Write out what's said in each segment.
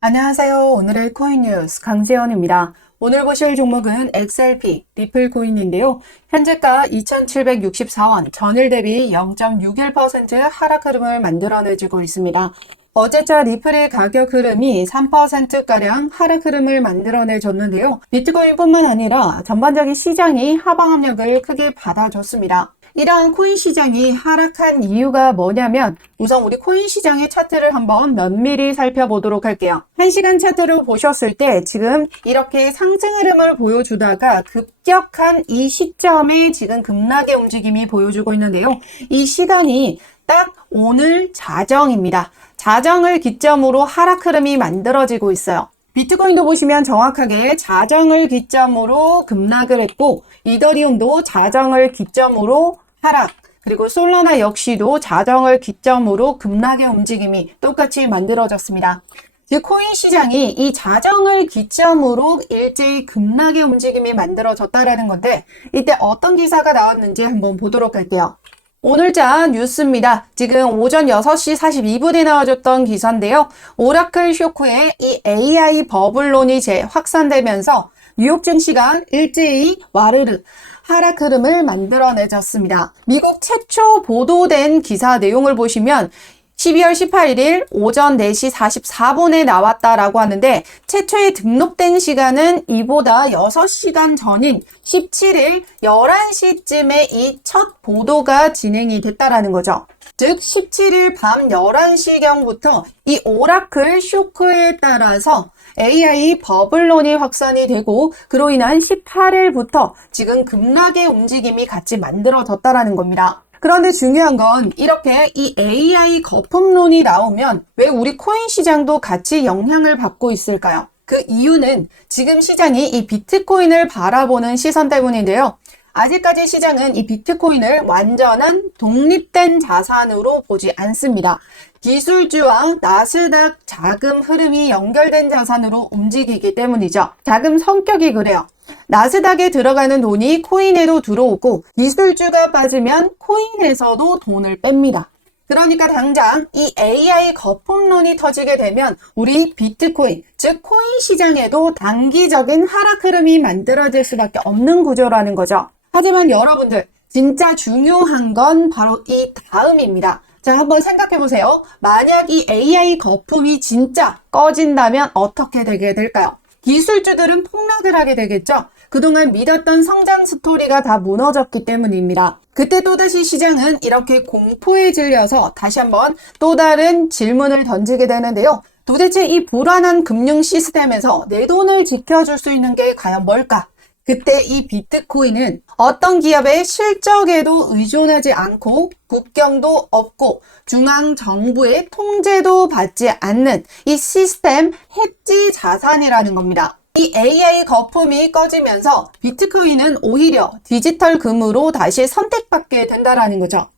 안녕하세요. 오늘의 코인 뉴스 강지연입니다. 오늘 보실 종목은 XRP, 리플 코인인데요. 현재가 2,764원, 전일 대비 0.61% 하락 흐름을 만들어내주고 있습니다. 어제자 리플의 가격 흐름이 3%가량 하락 흐름을 만들어내줬는데요. 비트코인뿐만 아니라 전반적인 시장이 하방 압력을 크게 받아줬습니다. 이러한 코인 시장이 하락한 이유가 뭐냐면 우선 우리 코인 시장의 차트를 한번 면밀히 살펴보도록 할게요. 1시간 차트로 보셨을 때 지금 이렇게 상승 흐름을 보여주다가 급격한 이 시점에 지금 급락의 움직임이 보여주고 있는데요. 이 시간이 딱 오늘 자정입니다. 자정을 기점으로 하락 흐름이 만들어지고 있어요. 비트코인도 보시면 정확하게 자정을 기점으로 급락을 했고 이더리움도 자정을 기점으로 하락, 그리고 솔라나 역시도 자정을 기점으로 급락의 움직임이 똑같이 만들어졌습니다. 즉 코인 시장이 이 자정을 기점으로 일제히 급락의 움직임이 만들어졌다라는 건데 이때 어떤 기사가 나왔는지 한번 보도록 할게요. 오늘자 뉴스입니다. 지금 오전 6시 42분에 나와줬던 기사인데요. 오라클 쇼크의 이 AI 버블론이 재확산되면서 뉴욕 증시가 일제히 와르르 하락 흐름을 만들어내졌습니다. 미국 최초 보도된 기사 내용을 보시면 12월 18일 오전 4시 44분에 나왔다라고 하는데 최초에 등록된 시간은 이보다 6시간 전인 17일 11시쯤에 이 첫 보도가 진행이 됐다라는 거죠. 즉 17일 밤 11시경부터 이 오라클 쇼크에 따라서 AI 버블론이 확산이 되고 그로 인한 18일부터 지금 급락의 움직임이 같이 만들어졌다라는 겁니다. 그런데 중요한 건 이렇게 이 AI 거품론이 나오면 왜 우리 코인 시장도 같이 영향을 받고 있을까요? 그 이유는 지금 시장이 이 비트코인을 바라보는 시선 때문인데요. 아직까지 시장은 이 비트코인을 완전한 독립된 자산으로 보지 않습니다. 기술주와 나스닥 자금 흐름이 연결된 자산으로 움직이기 때문이죠. 자금 성격이 그래요. 나스닥에 들어가는 돈이 코인에도 들어오고 기술주가 빠지면 코인에서도 돈을 뺍니다. 그러니까 당장 이 AI 거품론이 터지게 되면 우리 비트코인, 즉 코인 시장에도 단기적인 하락 흐름이 만들어질 수밖에 없는 구조라는 거죠. 하지만 여러분들 진짜 중요한 건 바로 이 다음입니다. 자, 한번 생각해 보세요. 만약 이 AI 거품이 진짜 꺼진다면 어떻게 되게 될까요? 기술주들은 폭락을 하게 되겠죠? 그동안 믿었던 성장 스토리가 다 무너졌기 때문입니다. 그때 또다시 시장은 이렇게 공포에 질려서 다시 한번 또 다른 질문을 던지게 되는데요. 도대체 이 불안한 금융 시스템에서 내 돈을 지켜줄 수 있는 게 과연 뭘까? 그때 이 비트코인은 어떤 기업의 실적에도 의존하지 않고 국경도 없고 중앙정부의 통제도 받지 않는 이 시스템 해지 자산이라는 겁니다. 이 AI 거품이 꺼지면서 비트코인은 오히려 디지털 금으로 다시 선택받게 된다는 거죠.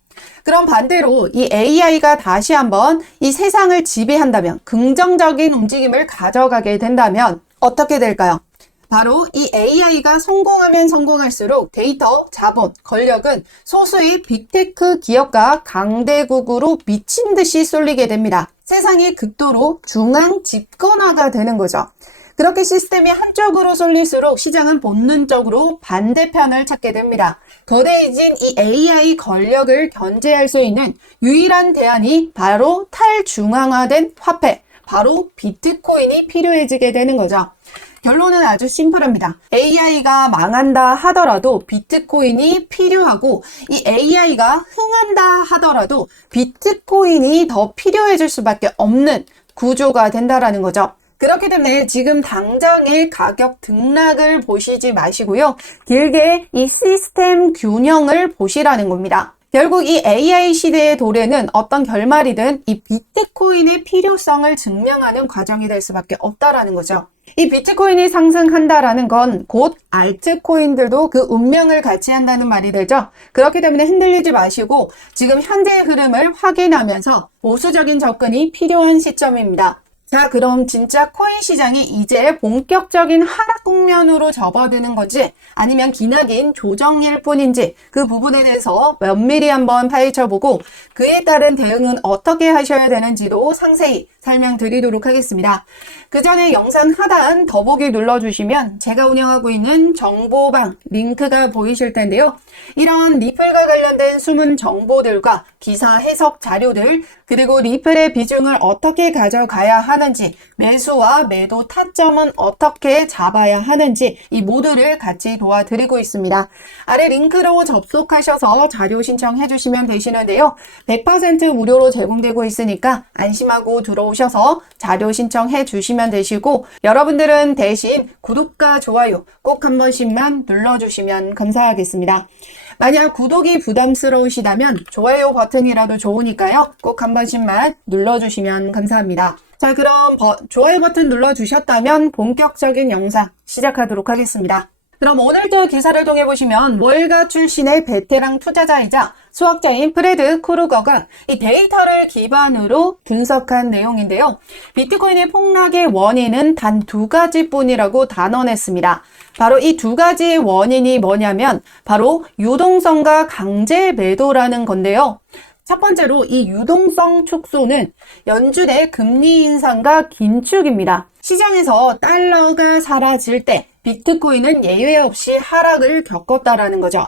그럼 반대로 이 AI가 다시 한번 이 세상을 지배한다면 긍정적인 움직임을 가져가게 된다면 어떻게 될까요? 바로 이 AI가 성공하면 성공할수록 데이터, 자본, 권력은 소수의 빅테크 기업과 강대국으로 미친 듯이 쏠리게 됩니다. 세상이 극도로 중앙 집권화가 되는 거죠. 그렇게 시스템이 한쪽으로 쏠릴수록 시장은 본능적으로 반대편을 찾게 됩니다. 거대해진 이 AI 권력을 견제할 수 있는 유일한 대안이 바로 탈중앙화된 화폐, 바로 비트코인이 필요해지게 되는 거죠. 결론은 아주 심플합니다. AI가 망한다 하더라도 비트코인이 필요하고 이 AI가 흥한다 하더라도 비트코인이 더 필요해질 수밖에 없는 구조가 된다라는 거죠. 그렇기 때문에 지금 당장의 가격 등락을 보시지 마시고요. 길게 이 시스템 균형을 보시라는 겁니다. 결국 이 AI 시대의 도래는 어떤 결말이든 이 비트코인의 필요성을 증명하는 과정이 될 수밖에 없다라는 거죠. 이 비트코인이 상승한다라는 건 곧 알트코인들도 그 운명을 같이 한다는 말이 되죠. 그렇기 때문에 흔들리지 마시고 지금 현재의 흐름을 확인하면서 보수적인 접근이 필요한 시점입니다. 자, 그럼 진짜 코인 시장이 이제 본격적인 하락 국면으로 접어드는 건지 아니면 기나긴 조정일 뿐인지 그 부분에 대해서 면밀히 한번 파헤쳐보고 그에 따른 대응은 어떻게 하셔야 되는지도 상세히 설명드리도록 하겠습니다. 그 전에 영상 하단 더보기 눌러주시면 제가 운영하고 있는 정보방 링크가 보이실 텐데요. 이런 리플과 관련된 숨은 정보들과 기사 해석 자료들, 그리고 리플의 비중을 어떻게 가져가야 하는지, 매수와 매도 타점은 어떻게 잡아야 하는지 이 모두를 같이 도와드리고 있습니다. 아래 링크로 접속하셔서 자료 신청해 주시면 되시는데요. 100% 무료로 제공되고 있으니까 안심하고 들어오셔서 자료 신청해 주시면 되시고, 여러분들은 대신 구독과 좋아요 꼭 한 번씩만 눌러주시면 감사하겠습니다. 만약 구독이 부담스러우시다면 좋아요 버튼이라도 좋으니까요. 꼭 한 번씩만 눌러주시면 감사합니다. 자, 그럼 좋아요 버튼 눌러주셨다면 본격적인 영상 시작하도록 하겠습니다. 그럼 오늘도 기사를 통해 보시면 월가 출신의 베테랑 투자자이자 수학자인 프레드 크루거가 이 데이터를 기반으로 분석한 내용인데요. 비트코인의 폭락의 원인은 단 두 가지뿐이라고 단언했습니다. 바로 이 두 가지의 원인이 뭐냐면 바로 유동성과 강제 매도라는 건데요. 첫 번째로 이 유동성 축소는 연준의 금리 인상과 긴축입니다. 시장에서 달러가 사라질 때 비트코인은 예외 없이 하락을 겪었다라는 거죠.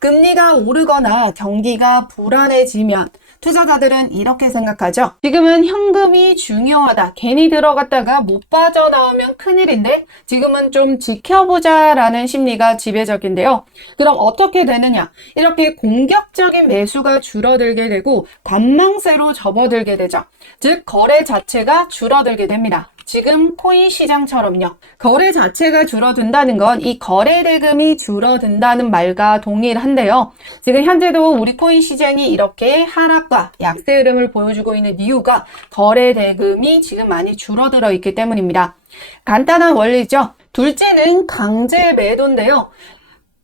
금리가 오르거나 경기가 불안해지면 투자자들은 이렇게 생각하죠. 지금은 현금이 중요하다. 괜히 들어갔다가 못 빠져나오면 큰일인데 지금은 좀 지켜보자 라는 심리가 지배적인데요. 그럼 어떻게 되느냐? 이렇게 공격적인 매수가 줄어들게 되고 관망세로 접어들게 되죠. 즉 거래 자체가 줄어들게 됩니다. 지금 코인 시장처럼요. 거래 자체가 줄어든다는 건 이 거래 대금이 줄어든다는 말과 동일한데요. 지금 현재도 우리 코인 시장이 이렇게 하락과 약세 흐름을 보여주고 있는 이유가 거래 대금이 지금 많이 줄어들어 있기 때문입니다. 간단한 원리죠. 둘째는 강제 매도인데요.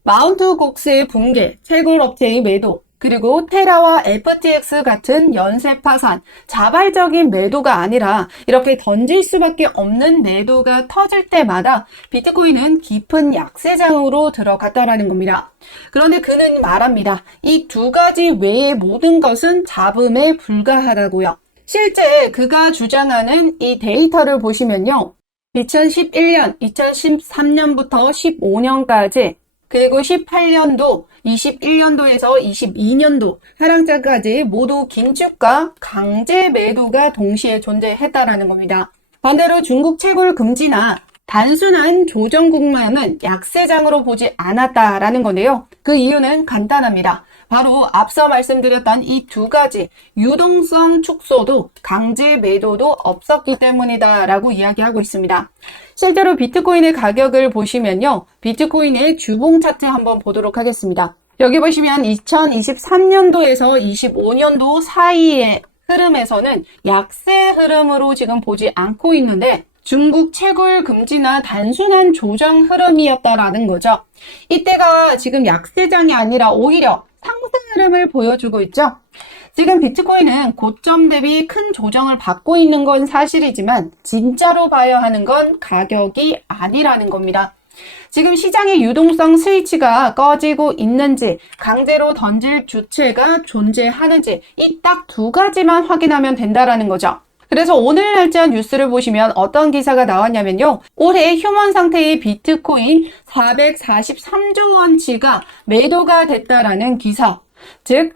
마운트 곡스의 붕괴, 채굴 업체의 매도, 그리고 테라와 FTX 같은 연쇄 파산, 자발적인 매도가 아니라 이렇게 던질 수밖에 없는 매도가 터질 때마다 비트코인은 깊은 약세장으로 들어갔다라는 겁니다. 그런데 그는 말합니다. 이 두 가지 외의 모든 것은 잡음에 불과하다고요. 실제 그가 주장하는 이 데이터를 보시면요. 2011년, 2013년부터 15년까지 그리고 18년도, 21년도에서 22년도 하락장까지 모두 긴축과 강제 매도가 동시에 존재했다라는 겁니다. 반대로 중국 채굴 금지나 단순한 조정국만은 약세장으로 보지 않았다라는 건데요. 그 이유는 간단합니다. 바로 앞서 말씀드렸던 이 두 가지 유동성 축소도 강제 매도도 없었기 때문이다 라고 이야기하고 있습니다. 실제로 비트코인의 가격을 보시면요. 비트코인의 주봉 차트 한번 보도록 하겠습니다. 여기 보시면 2023년도에서 25년도 사이의 흐름에서는 약세 흐름으로 지금 보지 않고 있는데 중국 채굴 금지나 단순한 조정 흐름이었다라는 거죠. 이때가 지금 약세장이 아니라 오히려 상승 흐름을 보여주고 있죠. 지금 비트코인은 고점 대비 큰 조정을 받고 있는 건 사실이지만 진짜로 봐야 하는 건 가격이 아니라는 겁니다. 지금 시장의 유동성 스위치가 꺼지고 있는지 강제로 던질 주체가 존재하는지 이 딱 두 가지만 확인하면 된다라는 거죠. 그래서 오늘 날짜 뉴스를 보시면 어떤 기사가 나왔냐면요. 올해 휴먼 상태의 비트코인 443조 원치가 매도가 됐다라는 기사. 즉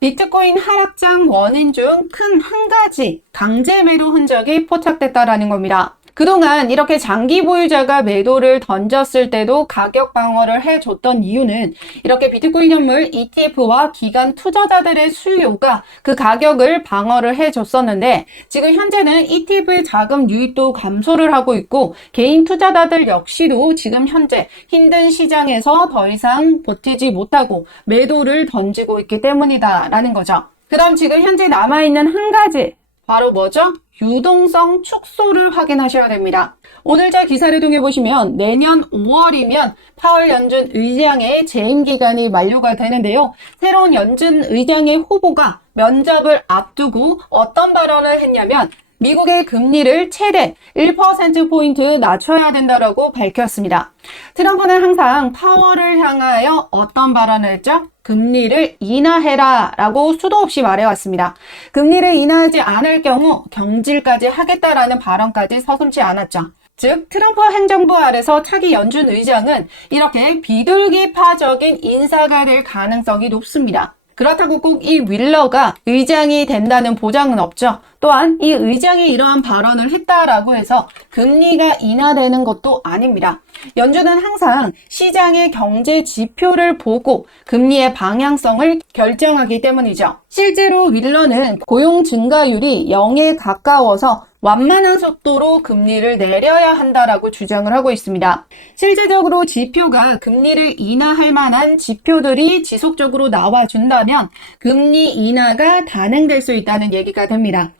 비트코인 하락장 원인 중 큰 한 가지 강제 매도 흔적이 포착됐다라는 겁니다. 그동안 이렇게 장기 보유자가 매도를 던졌을 때도 가격 방어를 해줬던 이유는 이렇게 비트코인 현물 ETF와 기관 투자자들의 수요가 그 가격을 방어를 해줬었는데 지금 현재는 ETF의 자금 유입도 감소를 하고 있고 개인 투자자들 역시도 지금 현재 힘든 시장에서 더 이상 버티지 못하고 매도를 던지고 있기 때문이다라는 거죠. 그럼 지금 현재 남아있는 한 가지 바로 뭐죠? 유동성 축소를 확인하셔야 됩니다. 오늘자 기사를 통해 보시면 내년 5월이면 파월 연준 의장의 재임 기간이 만료가 되는데요. 새로운 연준 의장의 후보가 면접을 앞두고 어떤 발언을 했냐면 미국의 금리를 최대 1%포인트 낮춰야 된다고 밝혔습니다. 트럼프는 항상 파월을 향하여 어떤 발언을 했죠? 금리를 인하해라 라고 수도 없이 말해왔습니다. 금리를 인하하지 않을 경우 경질까지 하겠다라는 발언까지 서슴지 않았죠. 즉 트럼프 행정부 아래서 차기 연준 의장은 이렇게 비둘기파적인 인사가 될 가능성이 높습니다. 그렇다고 꼭 이 윌러가 의장이 된다는 보장은 없죠. 또한 이 의장이 이러한 발언을 했다라고 해서 금리가 인하되는 것도 아닙니다. 연준은 항상 시장의 경제 지표를 보고 금리의 방향성을 결정하기 때문이죠. 실제로 윌러는 고용 증가율이 0에 가까워서 완만한 속도로 금리를 내려야 한다라고 주장을 하고 있습니다. 실제적으로 지표가 금리를 인하할 만한 지표들이 지속적으로 나와준다면 금리 인하가 단행될 수 있다는 얘기가 됩니다.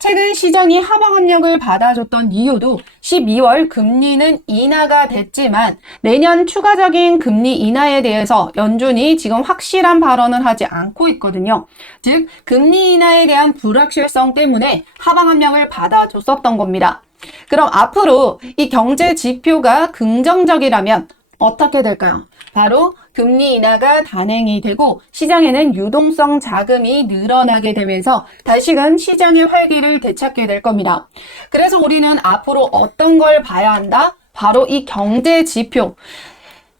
최근 시장이 하방 압력을 받아줬던 이유도 12월 금리는 인하가 됐지만 내년 추가적인 금리 인하에 대해서 연준이 지금 확실한 발언을 하지 않고 있거든요. 즉 금리 인하에 대한 불확실성 때문에 하방 압력을 받아줬었던 겁니다. 그럼 앞으로 이 경제 지표가 긍정적이라면 어떻게 될까요? 바로 금리 인하가 단행이 되고 시장에는 유동성 자금이 늘어나게 되면서 다시금 시장의 활기를 되찾게 될 겁니다. 그래서 우리는 앞으로 어떤 걸 봐야 한다? 바로 이 경제 지표.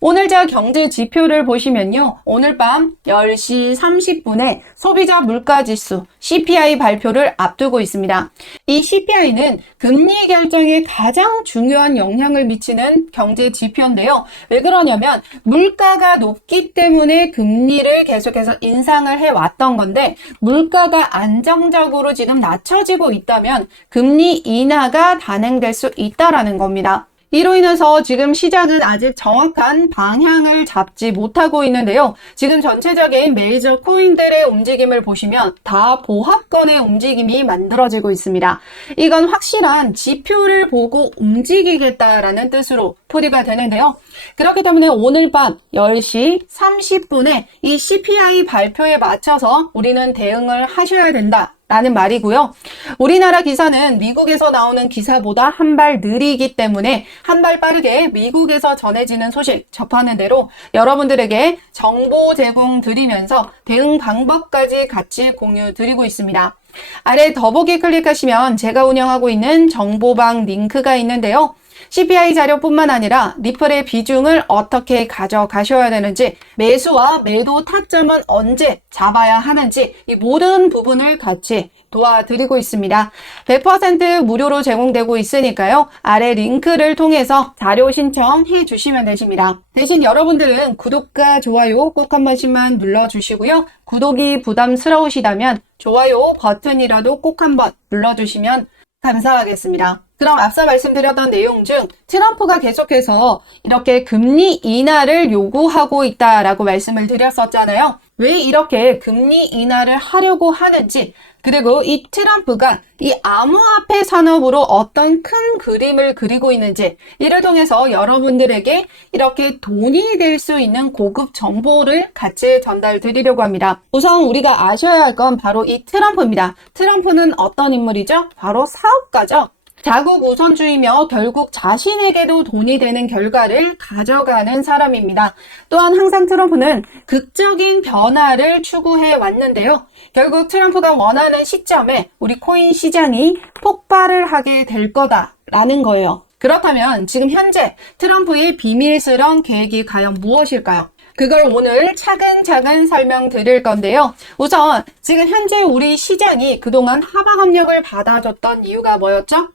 오늘자 경제 지표를 보시면요. 오늘 밤 10시 30분에 소비자 물가지수 CPI 발표를 앞두고 있습니다. 이 CPI는 금리 결정에 가장 중요한 영향을 미치는 경제 지표인데요. 왜 그러냐면 물가가 높기 때문에 금리를 계속해서 인상을 해왔던 건데 물가가 안정적으로 지금 낮춰지고 있다면 금리 인하가 단행될 수 있다라는 겁니다. 이로 인해서 지금 시장은 아직 정확한 방향을 잡지 못하고 있는데요. 지금 전체적인 메이저 코인들의 움직임을 보시면 다 보합권의 움직임이 만들어지고 있습니다. 이건 확실한 지표를 보고 움직이겠다라는 뜻으로 풀이가 되는데요. 그렇기 때문에 오늘 밤 10시 30분에 이 CPI 발표에 맞춰서 우리는 대응을 하셔야 된다. 라는 말이고요. 우리나라 기사는 미국에서 나오는 기사보다 한 발 느리기 때문에 한 발 빠르게 미국에서 전해지는 소식 접하는 대로 여러분들에게 정보 제공 드리면서 대응 방법까지 같이 공유 드리고 있습니다. 아래 더보기 클릭하시면 제가 운영하고 있는 정보방 링크가 있는데요. CPI 자료뿐만 아니라 리플의 비중을 어떻게 가져가셔야 되는지, 매수와 매도 타점은 언제 잡아야 하는지 이 모든 부분을 같이 도와드리고 있습니다. 100% 무료로 제공되고 있으니까요. 아래 링크를 통해서 자료 신청해 주시면 되십니다. 대신 여러분들은 구독과 좋아요 꼭 한 번씩만 눌러주시고요. 구독이 부담스러우시다면 좋아요 버튼이라도 꼭 한번 눌러주시면 감사하겠습니다. 그럼 앞서 말씀드렸던 내용 중 트럼프가 계속해서 이렇게 금리 인하를 요구하고 있다라고 말씀을 드렸었잖아요. 왜 이렇게 금리 인하를 하려고 하는지, 그리고 이 트럼프가 이 암호화폐 산업으로 어떤 큰 그림을 그리고 있는지, 이를 통해서 여러분들에게 이렇게 돈이 될 수 있는 고급 정보를 같이 전달 드리려고 합니다. 우선 우리가 아셔야 할 건 바로 이 트럼프입니다. 트럼프는 어떤 인물이죠? 바로 사업가죠. 자국 우선주의며 결국 자신에게도 돈이 되는 결과를 가져가는 사람입니다. 또한 항상 트럼프는 극적인 변화를 추구해 왔는데요. 결국 트럼프가 원하는 시점에 우리 코인 시장이 폭발을 하게 될 거다라는 거예요. 그렇다면 지금 현재 트럼프의 비밀스러운 계획이 과연 무엇일까요? 그걸 오늘 차근차근 설명드릴 건데요. 우선 지금 현재 우리 시장이 그동안 하방 압력을 받아줬던 이유가 뭐였죠?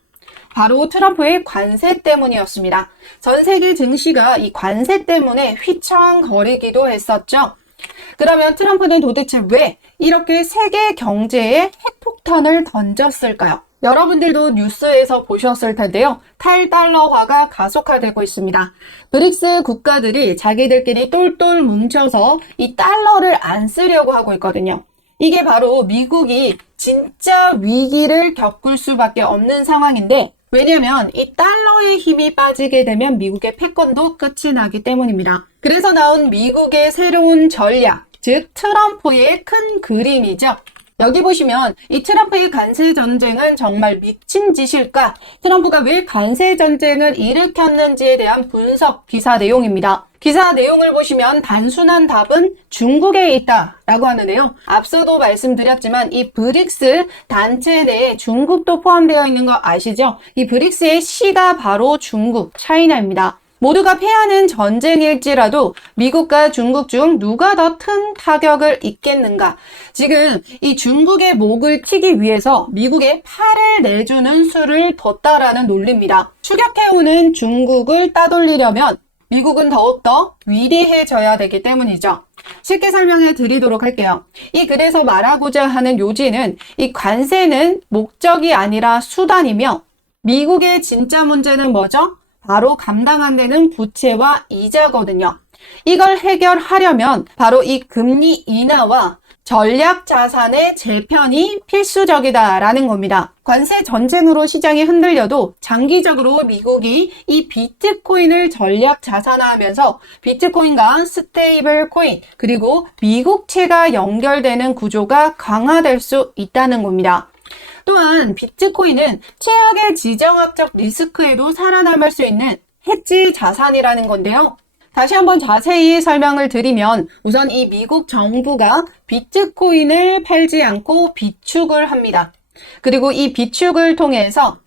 바로 트럼프의 관세 때문이었습니다. 전 세계 증시가 이 관세 때문에 휘청거리기도 했었죠. 그러면 트럼프는 도대체 왜 이렇게 세계 경제에 핵폭탄을 던졌을까요? 여러분들도 뉴스에서 보셨을 텐데요. 탈달러화가 가속화되고 있습니다. 브릭스 국가들이 자기들끼리 똘똘 뭉쳐서 이 달러를 안 쓰려고 하고 있거든요. 이게 바로 미국이 진짜 위기를 겪을 수밖에 없는 상황인데, 왜냐면 이 달러의 힘이 빠지게 되면 미국의 패권도 끝이 나기 때문입니다. 그래서 나온 미국의 새로운 전략, 즉 트럼프의 큰 그림이죠. 여기 보시면 이 트럼프의 관세 전쟁은 정말 미친 짓일까? 트럼프가 왜 관세 전쟁을 일으켰는지에 대한 분석 기사 내용입니다. 기사 내용을 보시면 단순한 답은 중국에 있다라고 하는데요. 앞서도 말씀드렸지만 이 브릭스 단체 내에 중국도 포함되어 있는 거 아시죠? 이 브릭스의 C가 바로 중국, 차이나입니다. 모두가 패하는 전쟁일지라도 미국과 중국 중 누가 더 큰 타격을 입겠는가? 지금 이 중국의 목을 치기 위해서 미국에 팔을 내주는 수를 뒀다라는 논리입니다. 추격해오는 중국을 따돌리려면 미국은 더욱더 위대해져야 되기 때문이죠. 쉽게 설명해 드리도록 할게요. 이 글에서 말하고자 하는 요지는 이 관세는 목적이 아니라 수단이며 미국의 진짜 문제는 뭐죠? 바로 감당 안 되는 부채와 이자거든요. 이걸 해결하려면 바로 이 금리 인하와 전략 자산의 재편이 필수적이다라는 겁니다. 관세 전쟁으로 시장이 흔들려도 장기적으로 미국이 이 비트코인을 전략 자산화하면서 비트코인과 스테이블 코인 그리고 미국채가 연결되는 구조가 강화될 수 있다는 겁니다. 또한 비트코인은 최악의 지정학적 리스크에도 살아남을 수 있는 해지 자산이라는 건데요. 다시 한번 자세히 설명을 드리면 우선 이 미국 정부가 비트코인을 팔지 않고 비축을 합니다. 그리고 이 비축을 통해서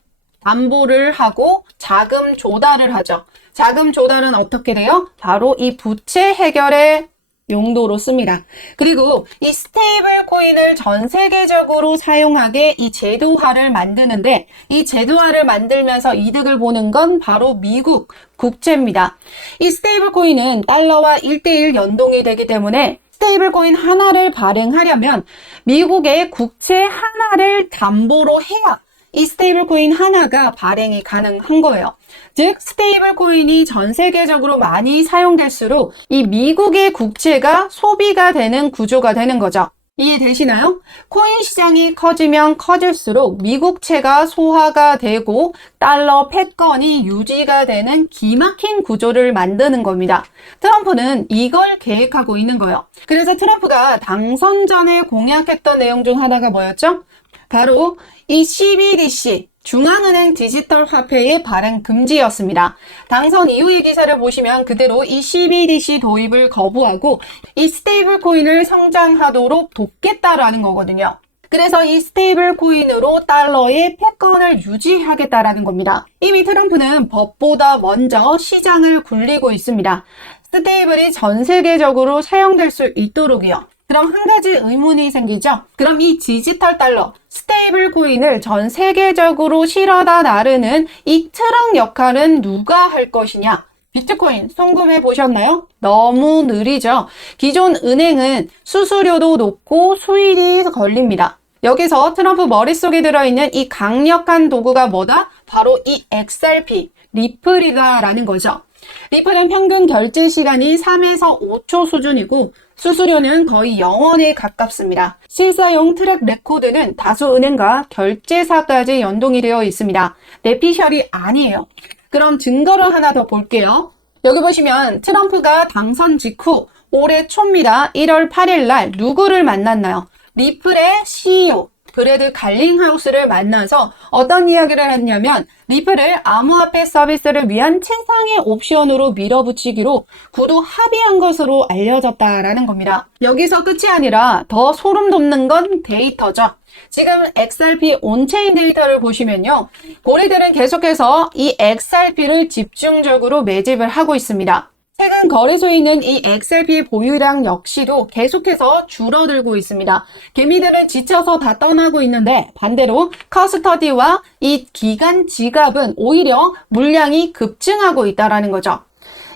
담보를 하고 자금 조달을 하죠. 자금 조달은 어떻게 돼요? 바로 이 부채 해결에 용도로 씁니다. 그리고 이 스테이블 코인을 전 세계적으로 사용하게 이 제도화를 만드는데 이 제도화를 만들면서 이득을 보는 건 바로 미국 국채입니다. 이 스테이블 코인은 달러와 1대1 연동이 되기 때문에 스테이블 코인 하나를 발행하려면 미국의 국채 하나를 담보로 해야 이 스테이블 코인 하나가 발행이 가능한 거예요. 즉 스테이블 코인이 전 세계적으로 많이 사용될수록 이 미국의 국채가 소비가 되는 구조가 되는 거죠. 이해되시나요? 코인 시장이 커지면 커질수록 미국채가 소화가 되고 달러 패권이 유지가 되는 기막힌 구조를 만드는 겁니다. 트럼프는 이걸 계획하고 있는 거예요. 그래서 트럼프가 당선 전에 공약했던 내용 중 하나가 뭐였죠? 바로 이 CBDC, 중앙은행 디지털 화폐의 발행 금지였습니다. 당선 이후의 기사를 보시면 그대로 이 CBDC 도입을 거부하고 이 스테이블 코인을 성장하도록 돕겠다라는 거거든요. 그래서 이 스테이블 코인으로 달러의 패권을 유지하겠다라는 겁니다. 이미 트럼프는 법보다 먼저 시장을 굴리고 있습니다. 스테이블이 전 세계적으로 사용될 수 있도록이요. 그럼 한 가지 의문이 생기죠? 그럼 이 디지털 달러, 스테이블 코인을 전 세계적으로 실어다 나르는 이 트럭 역할은 누가 할 것이냐? 비트코인 송금해 보셨나요? 너무 느리죠? 기존 은행은 수수료도 높고 수일이 걸립니다. 여기서 트럼프 머릿속에 들어있는 이 강력한 도구가 뭐다? 바로 이 XRP, 리플이다라는 거죠. 리플은 평균 결제 시간이 3에서 5초 수준이고 수수료는 거의 0원에 가깝습니다. 실사용 트랙 레코드는 다수 은행과 결제사까지 연동이 되어 있습니다. 내피셜이 아니에요. 그럼 증거를 하나 더 볼게요. 여기 보시면 트럼프가 당선 직후 올해 초입니다. 1월 8일 날 누구를 만났나요? 리플의 CEO 브래드 갈링하우스를 만나서 어떤 이야기를 했냐면 리플을 암호화폐 서비스를 위한 최상의 옵션으로 밀어붙이기로 구두 합의한 것으로 알려졌다라는 겁니다. 여기서 끝이 아니라 더 소름 돋는 건 데이터죠. 지금 XRP 온체인 데이터를 보시면요. 고리들은 계속해서 이 XRP를 집중적으로 매집을 하고 있습니다. 최근 거래소에 있는 이 XRP 보유량 역시도 계속해서 줄어들고 있습니다. 개미들은 지쳐서 다 떠나고 있는데 반대로 커스터디와 이 기간 지갑은 오히려 물량이 급증하고 있다는 거죠.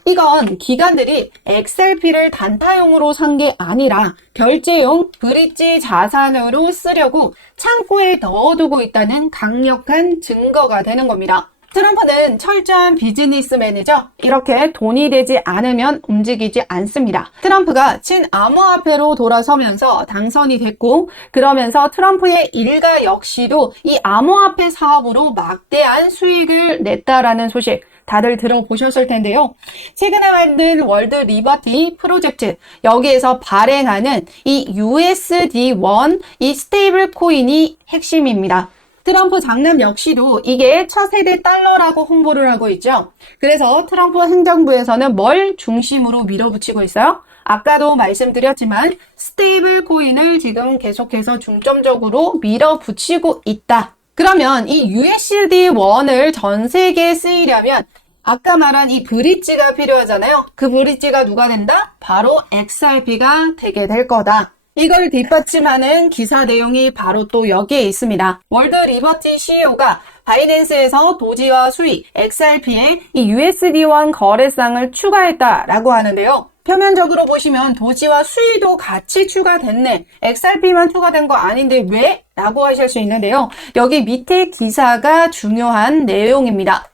이건 기관들이 XRP를 단타용으로 산 게 아니라 결제용 브릿지 자산으로 쓰려고 창고에 넣어두고 있다는 강력한 증거가 되는 겁니다. 트럼프는 철저한 비즈니스맨이죠. 이렇게 돈이 되지 않으면 움직이지 않습니다. 트럼프가 친암호화폐로 돌아서면서 당선이 됐고, 그러면서 트럼프의 일가 역시도 이 암호화폐 사업으로 막대한 수익을 냈다라는 소식 다들 들어보셨을 텐데요. 최근에 만든 월드 리버티 프로젝트, 여기에서 발행하는 이 USD1, 이 스테이블 코인이 핵심입니다. 트럼프 장남 역시도 이게 차세대 달러라고 홍보를 하고 있죠. 그래서 트럼프 행정부에서는 뭘 중심으로 밀어붙이고 있어요? 아까도 말씀드렸지만 스테이블 코인을 지금 계속해서 중점적으로 밀어붙이고 있다. 그러면 이 USD1을 전 세계에 쓰이려면 아까 말한 이 브릿지가 필요하잖아요. 그 브릿지가 누가 된다? 바로 XRP가 되게 될 거다. 이걸 뒷받침하는 기사 내용이 바로 또 여기에 있습니다. 월드 리버티 CEO가 바이낸스에서 도지와 수익, XRP에 이 USD1 거래상을 추가했다라고 하는데요. 표면적으로 보시면 도지와 수익도 같이 추가됐네. XRP만 추가된 거 아닌데 왜? 라고 하실 수 있는데요. 여기 밑에 기사가 중요한 내용입니다.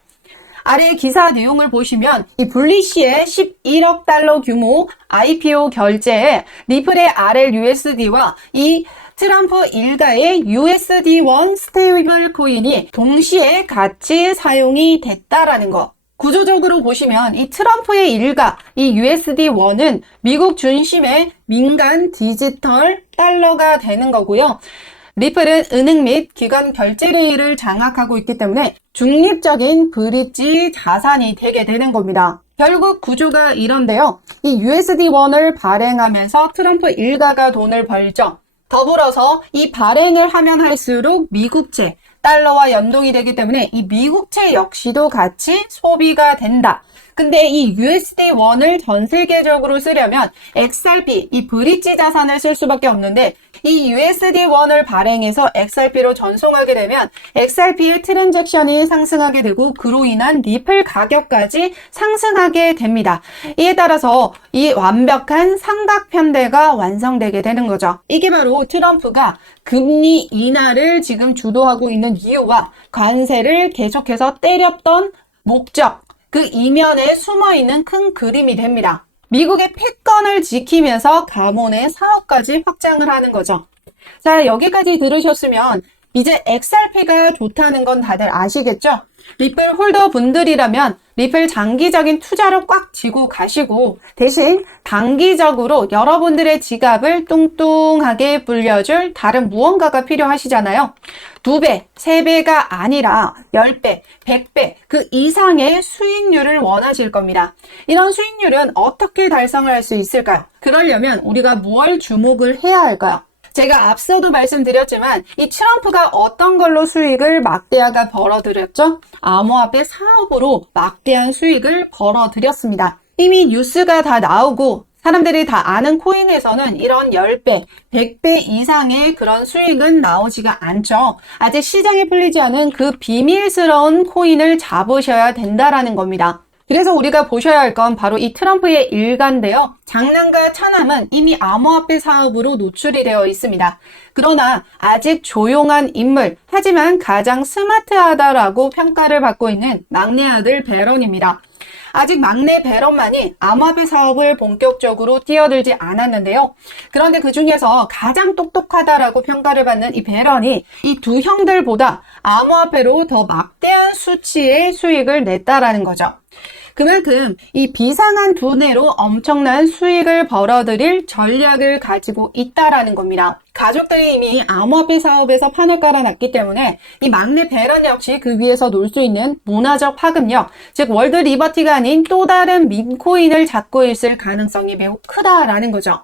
아래 기사 내용을 보시면 이 블리시의 11억 달러 규모 IPO 결제에 리플의 RLUSD와 이 트럼프 일가의 USD1 스테이블 코인이 동시에 같이 사용이 됐다라는 거. 구조적으로 보시면 이 트럼프의 일가, 이 USD1은 미국 중심의 민간 디지털 달러가 되는 거고요. 리플은 은행 및 기관 결제 레일을 장악하고 있기 때문에 중립적인 브릿지 자산이 되게 되는 겁니다. 결국 구조가 이런데요. 이 USD1을 발행하면서 트럼프 일가가 돈을 벌죠. 더불어서 이 발행을 하면 할수록 미국채, 달러와 연동이 되기 때문에 이 미국채 역시도 같이 소비가 된다. 근데 이 USD1을 전 세계적으로 쓰려면 XRP, 이 브릿지 자산을 쓸 수밖에 없는데 이 USD1을 발행해서 XRP로 전송하게 되면 XRP의 트랜잭션이 상승하게 되고 그로 인한 리플 가격까지 상승하게 됩니다. 이에 따라서 이 완벽한 삼각편대가 완성되게 되는 거죠. 이게 바로 트럼프가 금리 인하를 지금 주도하고 있는 이유와 관세를 계속해서 때렸던 목적, 그 이면에 숨어있는 큰 그림이 됩니다. 미국의 패권을 지키면서 가문의 사업까지 확장을 하는 거죠. 자, 여기까지 들으셨으면 이제 XRP가 좋다는 건 다들 아시겠죠? 리플 홀더 분들이라면 리플 장기적인 투자를 꽉 쥐고 가시고 대신 단기적으로 여러분들의 지갑을 뚱뚱하게 불려줄 다른 무언가가 필요하시잖아요. 2배, 3배가 아니라 10배, 100배 그 이상의 수익률을 원하실 겁니다. 이런 수익률은 어떻게 달성할 수 있을까요? 그러려면 우리가 뭘 주목을 해야 할까요? 제가 앞서도 말씀드렸지만 이 트럼프가 어떤 걸로 수익을 막대하게 벌어들였죠? 암호화폐 사업으로 막대한 수익을 벌어들였습니다. 이미 뉴스가 다 나오고 사람들이 다 아는 코인에서는 이런 10배, 100배 이상의 그런 수익은 나오지가 않죠. 아직 시장에 풀리지 않은 그 비밀스러운 코인을 잡으셔야 된다라는 겁니다. 그래서 우리가 보셔야 할 건 바로 이 트럼프의 일가인데요. 장난과 차남은 이미 암호화폐 사업으로 노출이 되어 있습니다. 그러나 아직 조용한 인물, 하지만 가장 스마트하다라고 평가를 받고 있는 막내 아들 배런입니다. 아직 막내 배런만이 암호화폐 사업을 본격적으로 뛰어들지 않았는데요. 그런데 그 중에서 가장 똑똑하다라고 평가를 받는 이 배런이 이 두 형들보다 암호화폐로 더 막대한 수치의 수익을 냈다라는 거죠. 그만큼 이 비상한 두뇌로 엄청난 수익을 벌어들일 전략을 가지고 있다라는 겁니다. 가족들이 이미 암호화폐 사업에서 판을 깔아놨기 때문에 이 막내 배런 역시 그 위에서 놀 수 있는 문화적 파급력, 즉 월드 리버티가 아닌 또 다른 민코인을 잡고 있을 가능성이 매우 크다라는 거죠.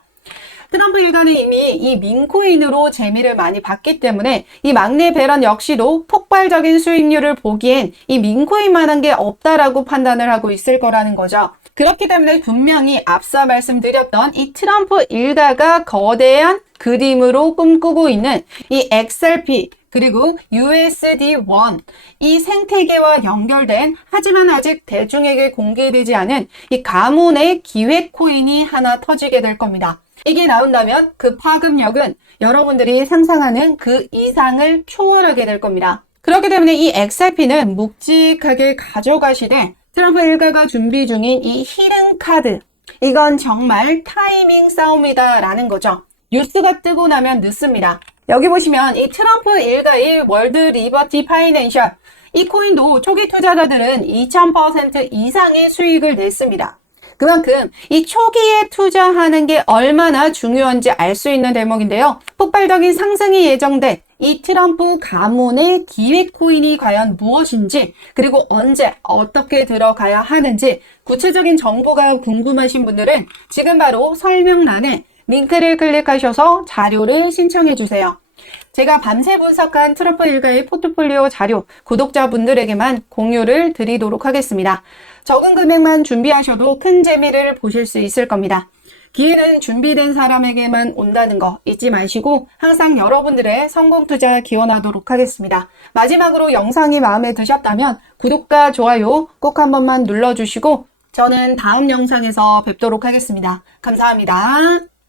트럼프 일가는 이미 이 민코인으로 재미를 많이 봤기 때문에 이 막내 배런 역시도 폭발적인 수익률을 보기엔 이 민코인만한 게 없다라고 판단을 하고 있을 거라는 거죠. 그렇기 때문에 분명히 앞서 말씀드렸던 이 트럼프 일가가 거대한 그림으로 꿈꾸고 있는 이 XRP 그리고 USD1 이 생태계와 연결된 하지만 아직 대중에게 공개되지 않은 이 가문의 기획 코인이 하나 터지게 될 겁니다. 이게 나온다면 그 파급력은 여러분들이 상상하는 그 이상을 초월하게 될 겁니다. 그렇기 때문에 이 XRP는 묵직하게 가져가시되 트럼프 일가가 준비 중인 이 히든 카드, 이건 정말 타이밍 싸움이다 라는 거죠. 뉴스가 뜨고 나면 늦습니다. 여기 보시면 이 트럼프 일가의 월드 리버티 파이낸셜, 이 코인도 초기 투자자들은 2000% 이상의 수익을 냈습니다. 그만큼 이 초기에 투자하는 게 얼마나 중요한지 알 수 있는 대목인데요. 폭발적인 상승이 예정된 이 트럼프 가문의 기획 코인이 과연 무엇인지, 그리고 언제 어떻게 들어가야 하는지 구체적인 정보가 궁금하신 분들은 지금 바로 설명란에 링크를 클릭하셔서 자료를 신청해 주세요. 제가 밤새 분석한 트럼프 일가의 포트폴리오 자료 구독자분들에게만 공유를 드리도록 하겠습니다. 적은 금액만 준비하셔도 큰 재미를 보실 수 있을 겁니다. 기회는 준비된 사람에게만 온다는 거 잊지 마시고 항상 여러분들의 성공 투자 기원하도록 하겠습니다. 마지막으로 영상이 마음에 드셨다면 구독과 좋아요 꼭 한 번만 눌러주시고 저는 다음 영상에서 뵙도록 하겠습니다. 감사합니다.